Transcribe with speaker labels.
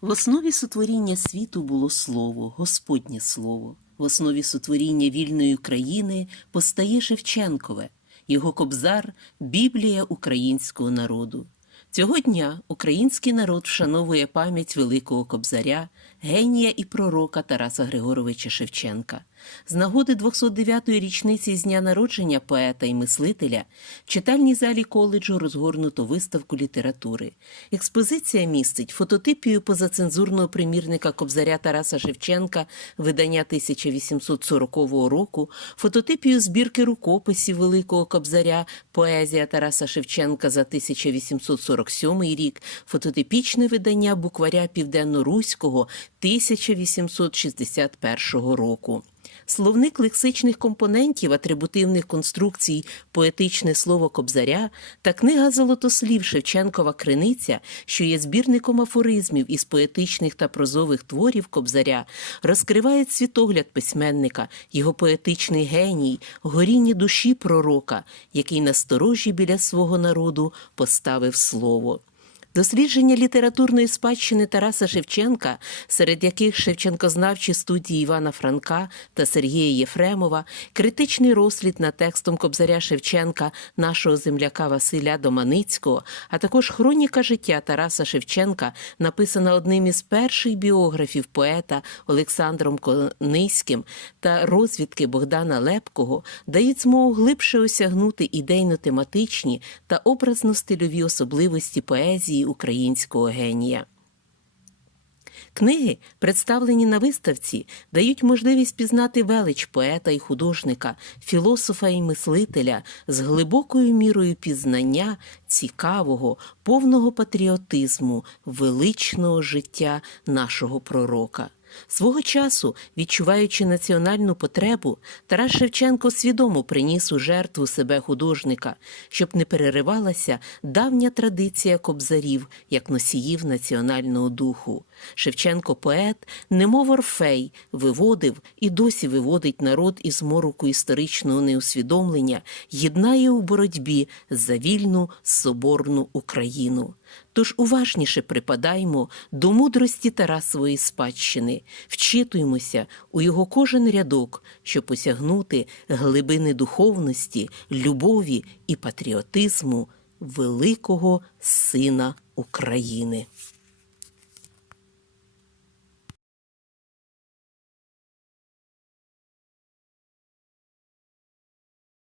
Speaker 1: В основі сотворіння світу було слово, Господнє слово. В основі сотворіння вільної країни постає Шевченкове, його кобзар Біблія українського народу. Цього дня український народ вшановує пам'ять великого кобзаря, генія і пророка Тараса Григоровича Шевченка. З нагоди 209-ї річниці з дня народження поета і мислителя в читальній залі коледжу розгорнуто виставку літератури. Експозиція містить фототипію позацензурного примірника кобзаря Тараса Шевченка видання 1840 року, фототипію збірки рукописів великого кобзаря Поезія Тараса Шевченка за 1847 рік, фототипічне видання букваря Південно-Руського 1861 року. Словник лексичних компонентів, атрибутивних конструкцій, поетичне слово Кобзаря та книга Золотослів Шевченкова Криниця, що є збірником афоризмів із поетичних та прозових творів Кобзаря, розкривають світогляд письменника, його поетичний геній, горіння душі пророка, який насторожі біля свого народу поставив слово. Дослідження літературної спадщини Тараса Шевченка, серед яких Шевченкознавчі студії Івана Франка та Сергія Єфремова, критичний розслід над текстом Кобзаря Шевченка, нашого земляка Василя Доманицького, а також хроніка життя Тараса Шевченка, написана одним із перших біографів поета Олександром Кониським та розвідки Богдана Лепкого, дають змогу глибше осягнути ідейно-тематичні та образно-стильові особливості поезії українського генія. Книги, представлені на виставці, дають можливість пізнати велич поета і художника, філософа і мислителя з глибокою мірою пізнання цікавого, повного патріотизму, величного життя нашого пророка. Свого часу, відчуваючи національну потребу, Тарас Шевченко свідомо приніс у жертву себе художника, щоб не переривалася давня традиція кобзарів як носіїв національного духу. Шевченко поет, немов Орфей, виводив і досі виводить народ із мороку історичного неусвідомлення, єднає у боротьбі за вільну соборну Україну. Тож уважніше припадаймо до мудрості Тарасової спадщини, вчитуймося у його кожен рядок, щоб осягнути глибини духовності, любові і патріотизму великого сина України.